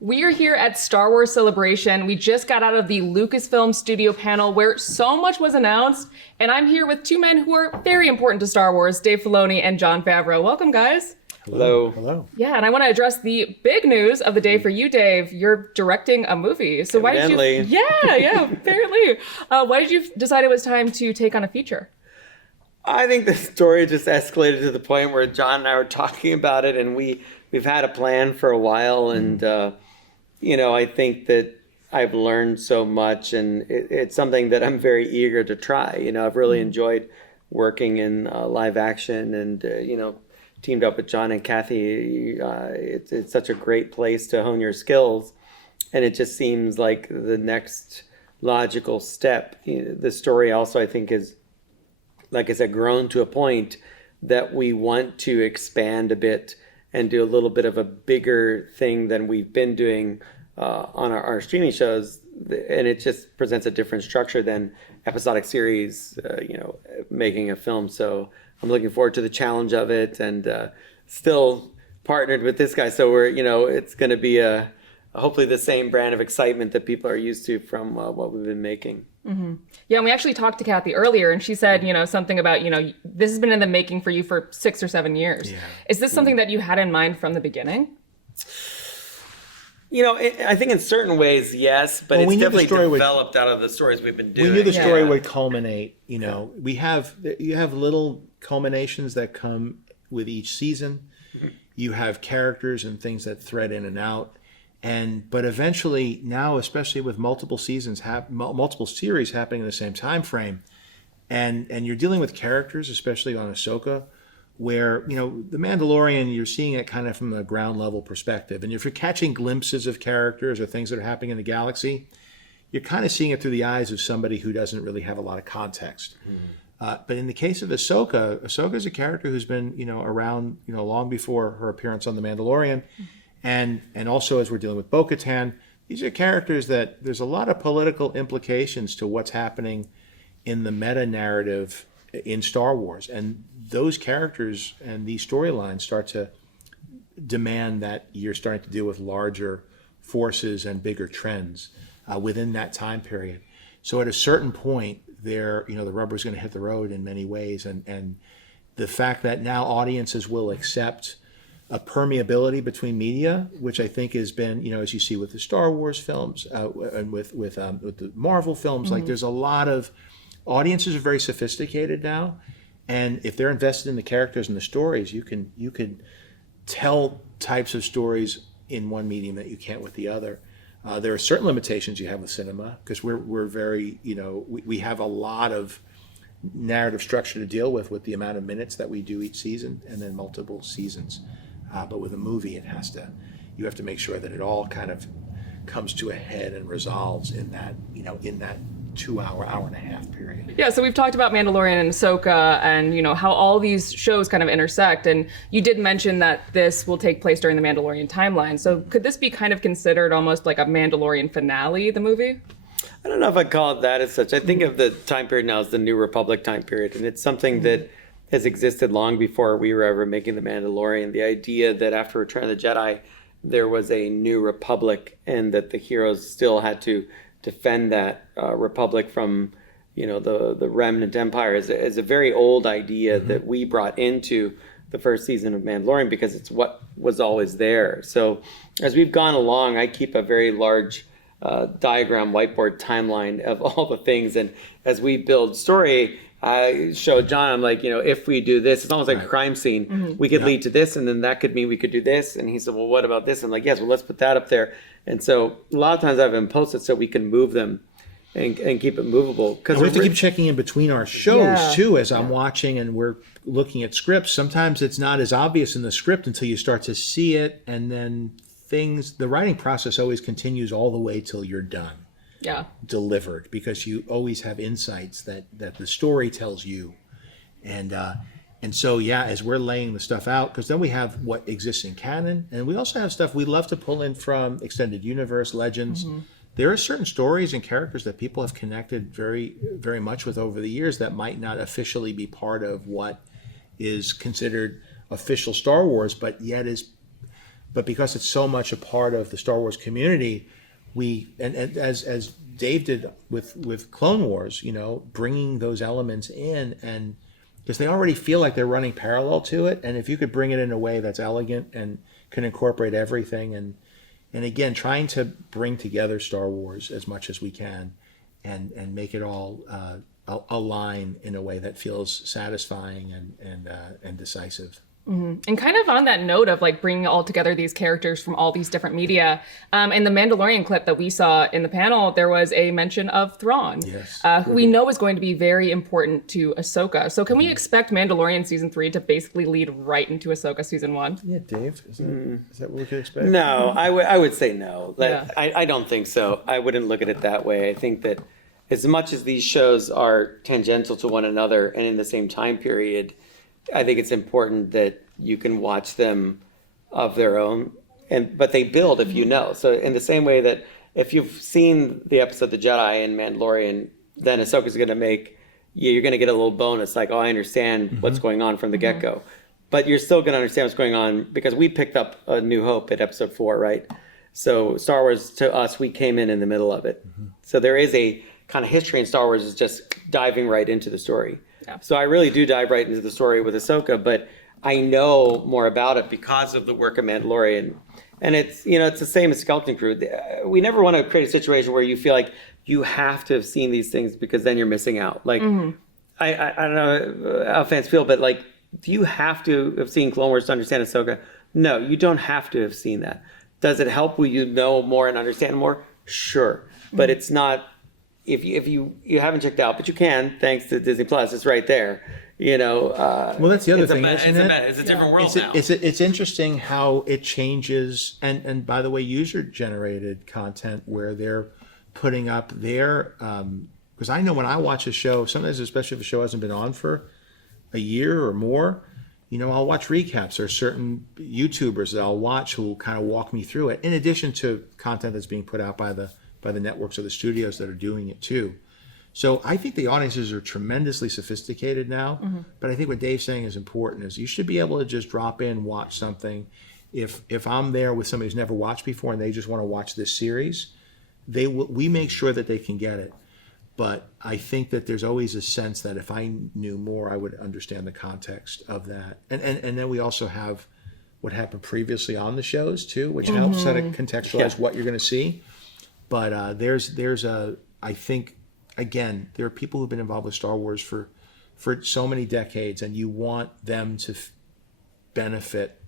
We are here at Star Wars Celebration. We just got out of the Lucasfilm studio panel where so much was announced, and I'm here with two men who are very important to Star Wars, Dave Filoni and Jon Favreau. Welcome, guys. Hello. Hello. Yeah, and I want to address the big news of the day for you, Dave. You're directing a movie. So why did you? Yeah, apparently. Why did you decide it was time to take on a feature? I think the story just escalated to the point where John and I were talking about it, and we've had a plan for a while, and I think that I've learned so much, and it's something that I'm very eager to try. I've really enjoyed working in live action, and teamed up with John and Kathy. It's such a great place to hone your skills, and it just seems like the next logical step. The story also, I think, is, like I said, grown to a point that we want to expand a bit and do a little bit of a bigger thing than we've been doing on our streaming shows. And it just presents a different structure than episodic series, making a film. So I'm looking forward to the challenge of it, and still partnered with this guy. So it's going to be hopefully the same brand of excitement that people are used to from what we've been making. Mm-hmm. Yeah, and we actually talked to Kathy earlier, and she said, something about, this has been in the making for you for 6 or 7 years. Yeah. Is this something that you had in mind from the beginning? I think in certain ways, yes, but it's definitely developed out of the stories we've been doing. We knew the story would culminate. You have little culminations that come with each season. Mm-hmm. You have characters and things that thread in and out. But eventually now, especially with multiple seasons, multiple series happening in the same time frame, and you're dealing with characters, especially on Ahsoka, where the Mandalorian, you're seeing it kind of from a ground level perspective, and if you're catching glimpses of characters or things that are happening in the galaxy, you're kind of seeing it through the eyes of somebody who doesn't really have a lot of context. Mm-hmm. But in the case of Ahsoka is a character who's been around long before her appearance on the Mandalorian. Mm-hmm. And also, as we're dealing with Bo-Katan, these are characters that there's a lot of political implications to what's happening in the meta-narrative in Star Wars. And those characters and these storylines start to demand that you're starting to deal with larger forces and bigger trends within that time period. So at a certain point, the rubber's going to hit the road in many ways. And the fact that now audiences will accept a permeability between media, which I think has been, as you see with the Star Wars films and with the Marvel films, like there's a lot of audiences are very sophisticated now, and if they're invested in the characters and the stories, you can tell types of stories in one medium that you can't with the other. There are certain limitations you have with cinema because we're very we have a lot of narrative structure to deal with the amount of minutes that we do each season and then multiple seasons. But with a movie, you have to make sure that it all kind of comes to a head and resolves in that 2 hour and a half period. Yeah, so we've talked about Mandalorian and Ahsoka and, how all these shows kind of intersect. And you did mention that this will take place during the Mandalorian timeline. So could this be kind of considered almost like a Mandalorian finale, the movie? I don't know if I'd call it that as such. I think of the time period now as the New Republic time period. And it's something that has existed long before we were ever making The Mandalorian. The idea that after Return of the Jedi, there was a new republic and that the heroes still had to defend that republic from, the remnant empire is a very old idea that we brought into the first season of Mandalorian because it's what was always there. So as we've gone along, I keep a very large diagram whiteboard timeline of all the things. And as we build story, I showed John, I'm like, if we do this, it's almost like a crime scene. Mm-hmm. We could lead to this, and then that could mean we could do this. And he said, well, what about this? I'm like, yes, well, let's put that up there. And so a lot of times I've been posted so we can move them and keep it movable. Because we have to keep checking in between our shows, too, as I'm watching and we're looking at scripts. Sometimes it's not as obvious in the script until you start to see it, and then the writing process always continues all the way till you're done. Yeah. Delivered, because you always have insights that the story tells you. And so, as we're laying the stuff out, because then we have what exists in canon, and we also have stuff we love to pull in from extended universe, legends. Mm-hmm. There are certain stories and characters that people have connected very, very much with over the years that might not officially be part of what is considered official Star Wars, but yet is but because it's so much a part of the Star Wars community, and as Dave did with Clone Wars, bringing those elements in, and because they already feel like they're running parallel to it, and if you could bring it in a way that's elegant and can incorporate everything, and again, trying to bring together Star Wars as much as we can, and make it all align in a way that feels satisfying and decisive. And kind of on that note of like bringing all together these characters from all these different media, in the Mandalorian clip that we saw in the panel, there was a mention of Thrawn, Yes. who we know is going to be very important to Ahsoka. So can we expect Mandalorian season 3 to basically lead right into Ahsoka season 1? Yeah, Dave, is that what we could expect? No, I would say no. Yeah. I don't think so. I wouldn't look at it that way. I think that as much as these shows are tangential to one another and in the same time period, I think it's important that you can watch them of their own, but they build if you know. So in the same way that if you've seen the episode The Jedi and Mandalorian, then Ahsoka's going to you're going to get a little bonus, like, oh, I understand what's going on from the get-go. But you're still going to understand what's going on because we picked up A New Hope at episode 4, right? So Star Wars, to us, we came in the middle of it. So there is a kind of history in Star Wars is just diving right into the story. Yeah. So I really do dive right into the story with Ahsoka, but I know more about it because of the work of Mandalorian. And it's the same as Skeleton Crew. We never want to create a situation where you feel like you have to have seen these things because then you're missing out. Like, I don't know how fans feel, but like, do you have to have seen Clone Wars to understand Ahsoka? No, you don't have to have seen that. Does it help? Will you know more and understand more? Sure. But it's not, if you haven't checked out, but you can, thanks to Disney Plus, it's right there. Well, that's the other thing, isn't it? It's a different world now. It's interesting how it changes, and by the way, user-generated content where they're putting up their, because I know when I watch a show, sometimes especially if a show hasn't been on for a year or more, I'll watch recaps. There are certain YouTubers that I'll watch who will kind of walk me through it, in addition to content that's being put out by the networks or the studios that are doing it too. So I think the audiences are tremendously sophisticated now, but I think what Dave's saying is important, is you should be able to just drop in, watch something. If I'm there with somebody who's never watched before and they just want to watch this series, we make sure that they can get it. But I think that there's always a sense that if I knew more, I would understand the context of that. And then we also have what happened previously on the shows too, which helps kind of contextualize what you're going to see. But I think, again, there are people who've been involved with Star Wars for so many decades, and you want them to benefit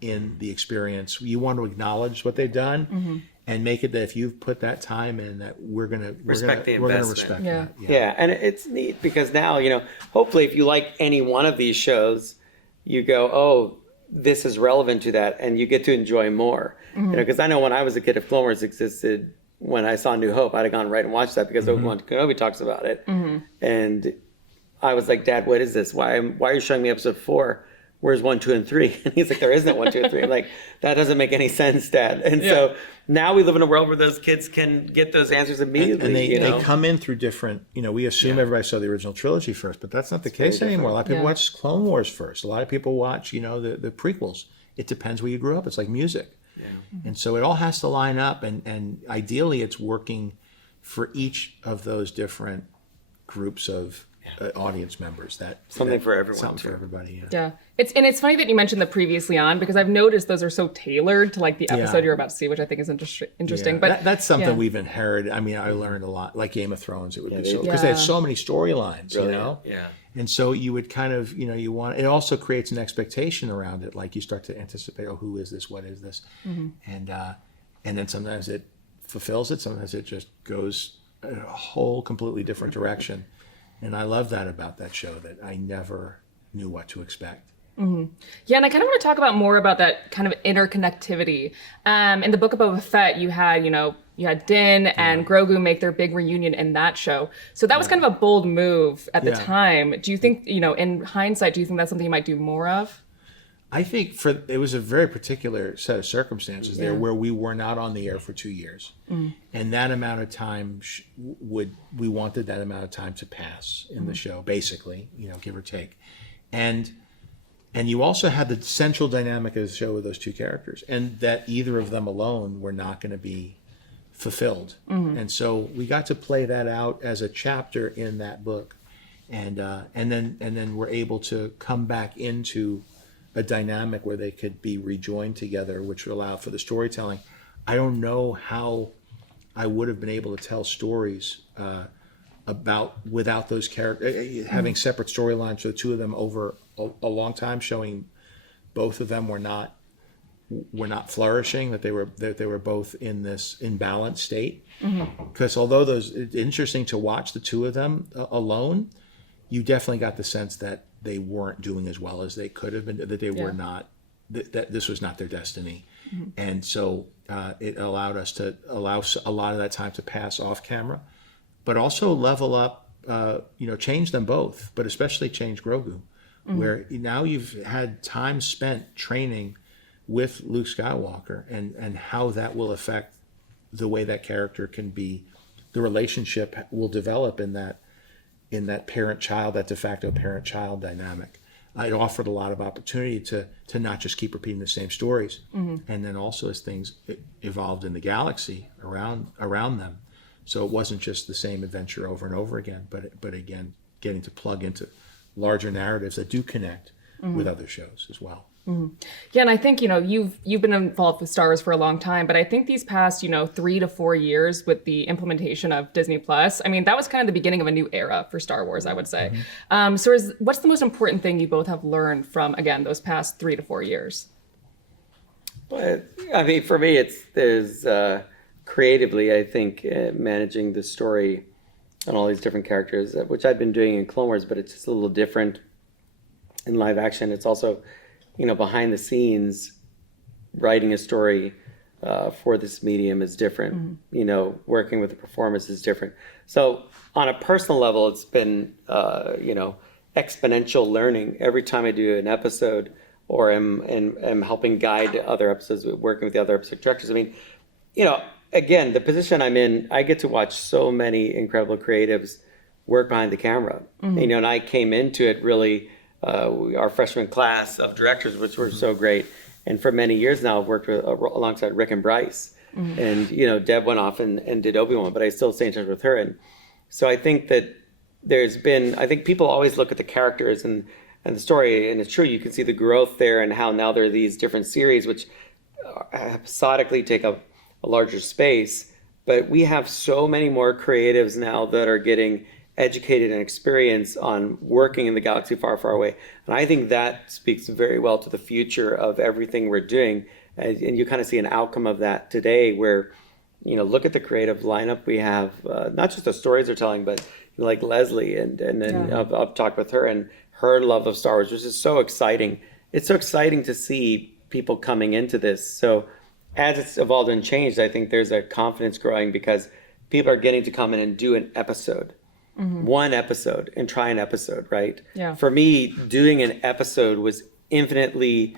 in the experience. You want to acknowledge what they've done and make it that if you've put that time in, that we're gonna respect that. Yeah, and it's neat because now, hopefully if you like any one of these shows, you go, oh, this is relevant to that, and you get to enjoy more. Because I know when I was a kid, if Clone Wars existed, when I saw New Hope, I'd have gone right and watched that because Obi-Wan Kenobi talks about it. And I was like, Dad, what is this? Why are you showing me episode 4? Where's 1, 2, and 3? And he's like, there isn't 1, 2, and 3. I'm like, that doesn't make any sense, Dad. And so now we live in a world where those kids can get those answers immediately. And they come in through different, we assume everybody saw the original trilogy first, but that's not the case anymore. A lot of people watch Clone Wars first. A lot of people watch, the prequels. It depends where you grew up. It's like music. And so it all has to line up, and ideally it's working for each of those different groups of audience members. Something for everyone. Something for everybody. Yeah. It's funny that you mentioned the previously on, because I've noticed those are so tailored to like the episode you're about to see, which I think is interesting. Yeah. But that's something we've inherited. I mean, I learned a lot, like Game of Thrones. It would be so, because they had so many storylines, Yeah. And so you would kind of, you want, it also creates an expectation around it. Like you start to anticipate, oh, who is this? What is this? And then sometimes it fulfills it. Sometimes it just goes a whole completely different direction. And I love that about that show, that I never knew what to expect. Yeah, and I kind of want to talk about more about that kind of interconnectivity. In the Book of Boba Fett, you had Din and Grogu make their big reunion in that show. So that was kind of a bold move at the time. Do you think, in hindsight, do you think that's something you might do more of? I think it was a very particular set of circumstances there where we were not on the air for 2 years. And that amount of time we wanted that amount of time to pass in the show, basically, give or take. And And you also had the central dynamic of the show with those two characters, and that either of them alone were not going to be fulfilled. And so we got to play that out as a chapter in that book, and then we're able to come back into a dynamic where they could be rejoined together, which would allow for the storytelling. I don't know how I would have been able to tell stories without those characters, having separate storylines for the two of them over a long time, showing both of them were not flourishing, that they were both in this imbalanced state. Because although it's interesting to watch the two of them alone, you definitely got the sense that they weren't doing as well as they could have been, that they were not, that this was not their destiny. And so it allowed us to allow a lot of that time to pass off camera, but also level up, change them both, but especially change Grogu, where now you've had time spent training with Luke Skywalker, and how that will affect the way that character can be, the relationship will develop in that parent-child, that de facto parent-child dynamic. It offered a lot of opportunity to not just keep repeating the same stories, and then also as things evolved in the galaxy around them. So it wasn't just the same adventure over and over again, but again, getting to plug into larger narratives that do connect with other shows as well. Yeah, and I think, you've been involved with Star Wars for a long time, but I think these past, 3 to 4 years with the implementation of Disney Plus, I mean, that was kind of the beginning of a new era for Star Wars, I would say. What's the most important thing you both have learned from, again, those past 3 to 4 years? But I mean, for me, there's creatively, I think, managing the story and all these different characters, which I've been doing in Clone Wars, but it's just a little different in live action. It's also, behind the scenes, writing a story for this medium is different. Working with the performance is different. So on a personal level, it's been, exponential learning every time I do an episode or am helping guide other episodes, working with the other episode directors. I mean, again, the position I'm in, I get to watch so many incredible creatives work behind the camera. And I came into it really, our freshman class of directors, which were so great. And for many years now, I've worked alongside Rick and Bryce. And, Deb went off and did Obi-Wan, but I still stay in touch with her. And so I think that I think people always look at the characters and the story, and it's true, you can see the growth there and how now there are these different series, which episodically take up a larger space. But we have so many more creatives now that are getting educated and experience on working in the galaxy far, far away. And I think that speaks very well to the future of everything we're doing. And you kind of see an outcome of that today where, look at the creative lineup we have, not just the stories they're telling, but like Leslie and then I've talked with her and her love of Star Wars, which is so exciting. It's so exciting to see people coming into this. So as it's evolved and changed, I think there's a confidence growing because people are getting to come in and do an episode. One episode and try an episode, right? Yeah. For me, doing an episode was infinitely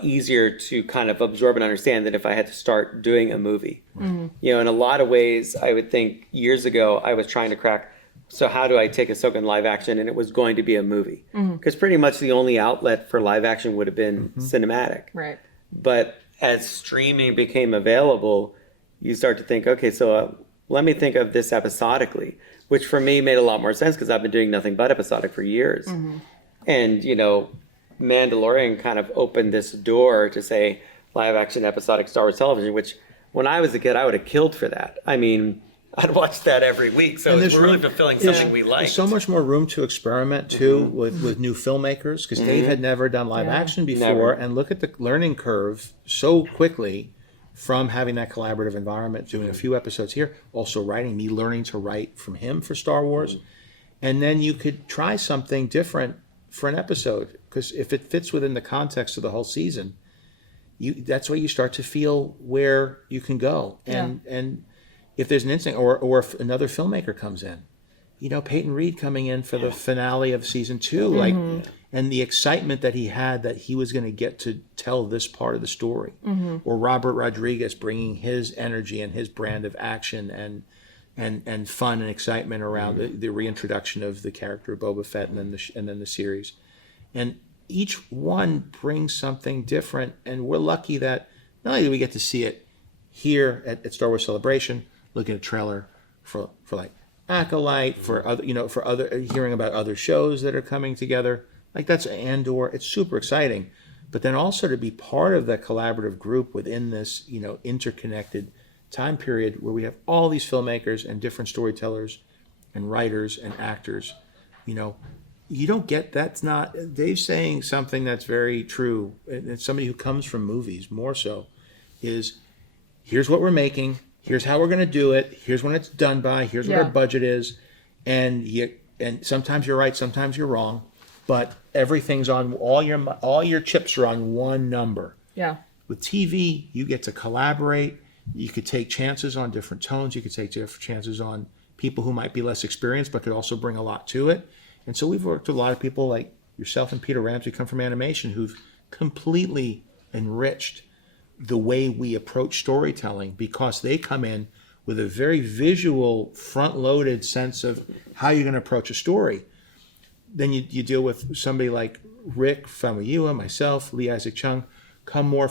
easier to kind of absorb and understand than if I had to start doing a movie. In a lot of ways, I would think years ago, I was trying to crack, so how do I take Ahsoka in live action? And it was going to be a movie. Because pretty much the only outlet for live action would have been cinematic. Right. But as streaming became available, you start to think, okay, so let me think of this episodically, which for me made a lot more sense because I've been doing nothing but episodic for years. And, Mandalorian kind of opened this door to say live action episodic Star Wars television, which when I was a kid, I would have killed for that. I mean, I'd watch that every week. So it's really fulfilling something we like. There's so much more room to experiment too with new filmmakers because Dave had never done live action before. Never. And look at the learning curve so quickly from having that collaborative environment, doing a few episodes here, also writing, me learning to write from him for Star Wars. And then you could try something different for an episode because if it fits within the context of the whole season, that's where you start to feel where you can go. And if there's an instinct or if another filmmaker comes in, Peyton Reed coming in for the finale of season 2, and the excitement that he had that he was going to get to tell this part of the story, or Robert Rodriguez bringing his energy and his brand of action and fun and excitement around the reintroduction of the character of Boba Fett and then the series, and each one brings something different, and we're lucky that not only do we get to see it here at Star Wars Celebration, looking at a trailer for like Acolyte, for other, for other, hearing about other shows that are coming together. Like that's Andor. It's super exciting. But then also to be part of the collaborative group within this, interconnected time period where we have all these filmmakers and different storytellers and writers and actors, you don't get, that's not, Dave's saying something that's very true. And it's somebody who comes from movies more so, is here's what we're making, here's how we're going to do it, here's when it's done by, here's what our budget is. And sometimes you're right, sometimes you're wrong, but everything's on, all your chips are on one number. Yeah. With TV, you get to collaborate. You could take chances on different tones. You could take different chances on people who might be less experienced, but could also bring a lot to it. And so we've worked with a lot of people like yourself and Peter Ramsey come from animation who've completely enriched the way we approach storytelling because they come in with a very visual, front-loaded sense of how you're going to approach a story. Then you deal with somebody like Rick Famuyiwa, myself, Lee Isaac Chung, come more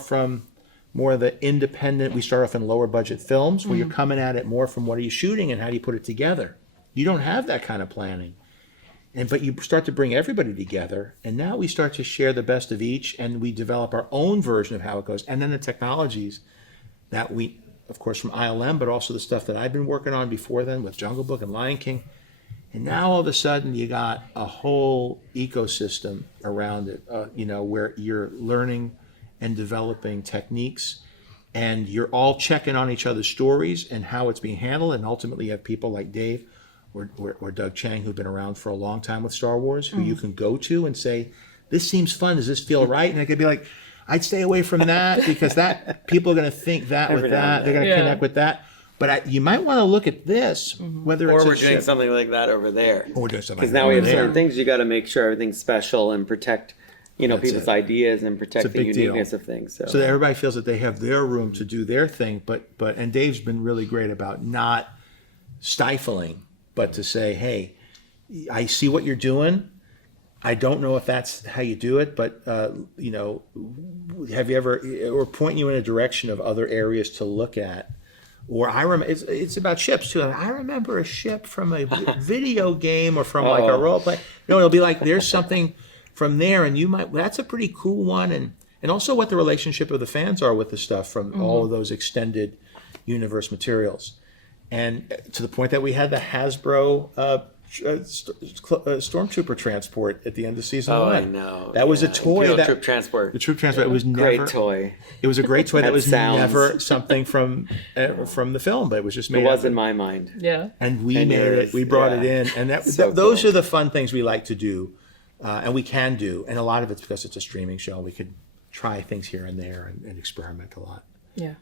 of the independent, we start off in lower budget films where you're coming at it more from what are you shooting and how do you put it together. You don't have that kind of planning. But you start to bring everybody together, and now we start to share the best of each, and we develop our own version of how it goes. And then the technologies that we, of course, from ILM, but also the stuff that I've been working on before then with Jungle Book and Lion King. And now all of a sudden you got a whole ecosystem around it, where you're learning and developing techniques, and you're all checking on each other's stories and how it's being handled. And ultimately you have people like Dave or Doug Chang, who've been around for a long time with Star Wars, who you can go to and say, this seems fun, does this feel right? And it could be like, I'd stay away from that because that people are going to think that with that, they're going to connect with that. But you might want to look at this, whether it's or we're doing something like that over there. Or we're doing something because like now we that have over certain things you got to make sure everything's special and protect, people's ideas and protect the big uniqueness deal. of things. So that everybody feels that they have their room to do their thing. But and Dave's been really great about not stifling, but to say, hey, I see what you're doing. I don't know if that's how you do it, but have you ever, or point you in a direction of other areas to look at? Or I remember, it's about ships too. I remember a ship from a video game or from like a role play. No, it'll be like there's something from there, and that's a pretty cool one, and also what the relationship of the fans are with the stuff from all of those extended universe materials, and to the point that we had the Hasbro Stormtrooper transport at the end of season 1. I know. That was a toy. Imperial Troop Transport. The troop transport. It was never Great toy. It was a great toy that was sounds. never something from the film, but it was just made. It was up. in my mind. Yeah. And we And made yours, it. We brought it yeah. in, and cool. those are the fun things we like to do, and we can do. And a lot of it's because it's a streaming show. We could try things here and there and experiment a lot. Yeah.